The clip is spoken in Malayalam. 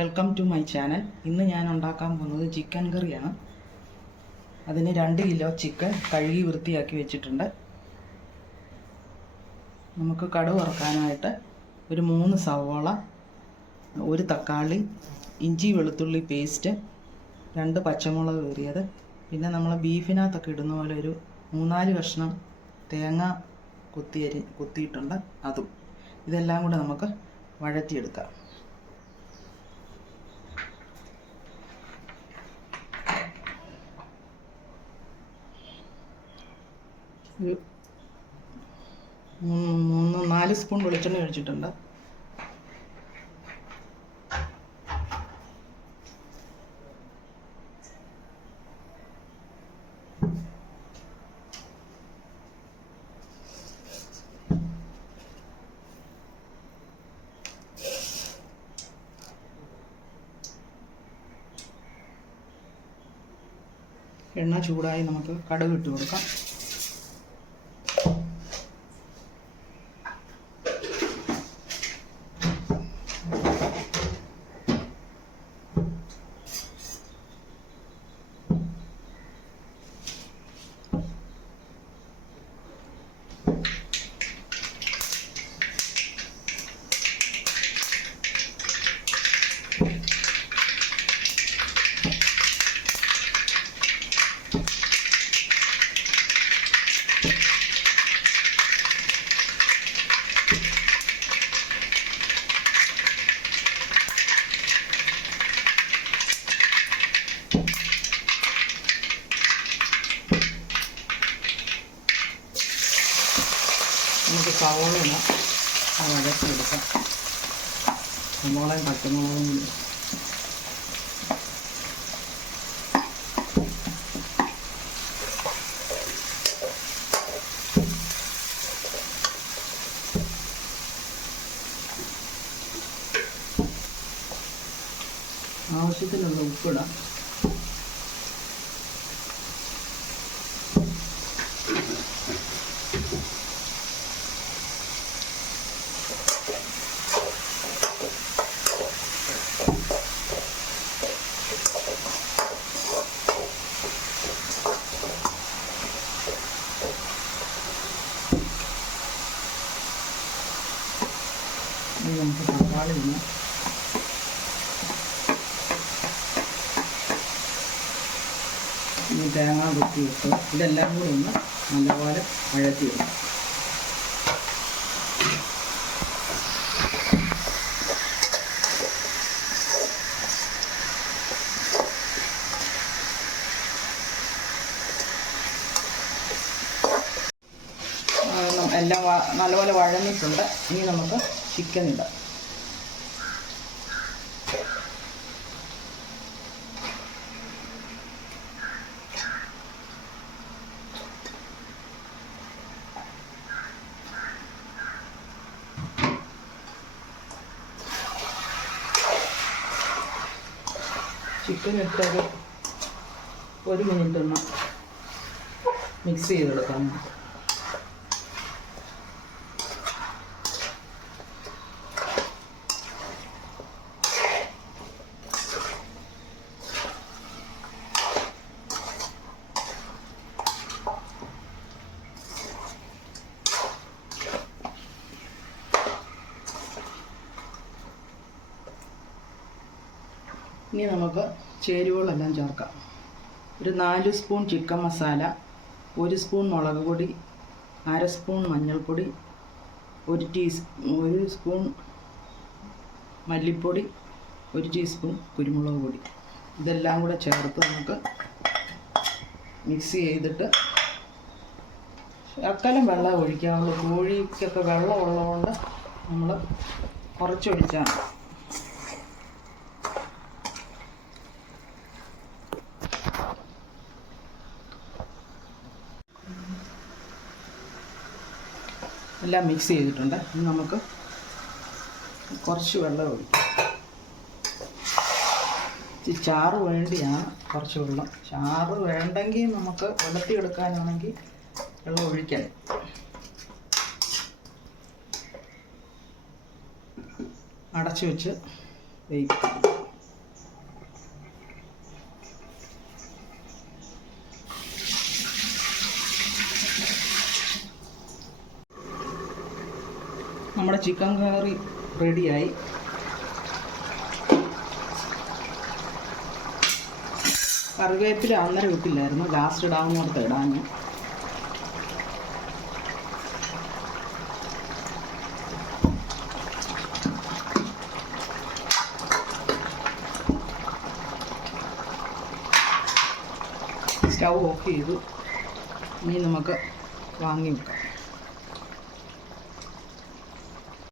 വെൽക്കം ടു മൈ ചാനൽ ഇന്ന് ഞാൻ ഉണ്ടാക്കാൻ പോകുന്നത് ചിക്കൻ കറിയാണ് അതിന് രണ്ട് കിലോ ചിക്കൻ കഴുകി വൃത്തിയാക്കി വെച്ചിട്ടുണ്ട്. നമുക്ക് കടുവ് വറക്കാനായിട്ട് ഒരു മൂന്ന് സവോള ഒരു തക്കാളി ഇഞ്ചി വെളുത്തുള്ളി പേസ്റ്റ് രണ്ട് പച്ചമുളക് കീറിയത്. പിന്നെ നമ്മൾ ബീഫിനകത്തൊക്കെ ഇടുന്ന പോലെ ഒരു മൂന്നാൽ കഷ്ണം തേങ്ങ കുത്തിയരി കുത്തിയിട്ടുണ്ട്. അതും. ഇതെല്ലാം കൂടെ നമുക്ക് വഴറ്റിയെടുക്കാം. മൂന്ന് നാല് സ്പൂൺ വെളിച്ചെണ്ണ ഒഴിച്ചിട്ടുണ്ട്. എണ്ണ ചൂടായി നമുക്ക് കടുക് ഇട്ട് കൊടുക്കാം. നമുക്ക് സവോള ഒന്ന് ആ എടുക്കാം സവോളയും പച്ചമുളകും. ആവശ്യത്തിനുള്ള ഉപ്പിടാം ഇനി നമുക്ക് ഇന്ന് ഇനി തേങ്ങ കുത്തി വെക്കുക ഇതെല്ലാം കൂടി ഒന്ന് നല്ലപോലെ അഴത്തി വെക്കും ആ, ന- എല്ലാം നല്ലപോലെ വഴന്നിട്ടുണ്ട്. ഇനി നമുക്ക് ചിക്കൻ ഇടാം. ചിക്കൻ ഇട്ടൊരു ഒരു മിനിറ്റ് ഒന്ന് മിക്സ് ചെയ്തെടുക്കാം. നമുക്ക് ഇനി നമുക്ക് ചേരുവകളെല്ലാം ചേർക്കാം. ഒരു നാല് സ്പൂൺ ചിക്കൻ മസാല ഒരു സ്പൂൺ മുളക് പൊടി അര സ്പൂൺ മഞ്ഞൾപ്പൊടി ഒരു ടീസ് ഒരു സ്പൂൺ മല്ലിപ്പൊടി ഒരു ടീസ്പൂൺ കുരുമുളക് പൊടി. ഇതെല്ലാം കൂടെ ചേർത്ത് നമുക്ക് മിക്സ് ചെയ്തിട്ട് ശക്കലം വെള്ളം ഒഴിക്കാവുള്ളൂ. കോഴിക്കൊക്കെ വെള്ളം ഉള്ളതുകൊണ്ട് നമ്മൾ കുറച്ചൊഴിച്ചാൽ എല്ലാം മിക്സ് ചെയ്തിട്ടുണ്ട്. ഇനി നമുക്ക് കുറച്ച് വെള്ളം ഒഴിക്കാം. ചാറ് വേണ്ടിയാണ് കുറച്ച് വെള്ളം. ചാറ് വേണ്ടെങ്കിൽ നമുക്ക് വെള്ളത്തിയെടുക്കാനാണെങ്കിൽ വെള്ളം ഒഴിക്കാൻ അടച്ചു വെച്ച് വേവിക്കാം. നമ്മുടെ ചിക്കൻ കറി റെഡിയായി. കറിവേപ്പില അന്നേരം ഇട്ടില്ലായിരുന്നു. ലാസ്റ്റ് ഇടാമെന്നോർത്ത് ഇടാൻ സ്റ്റൗ ഓഫ് ചെയ്തു. ഇനി നമുക്ക് വാങ്ങി വെക്കാം.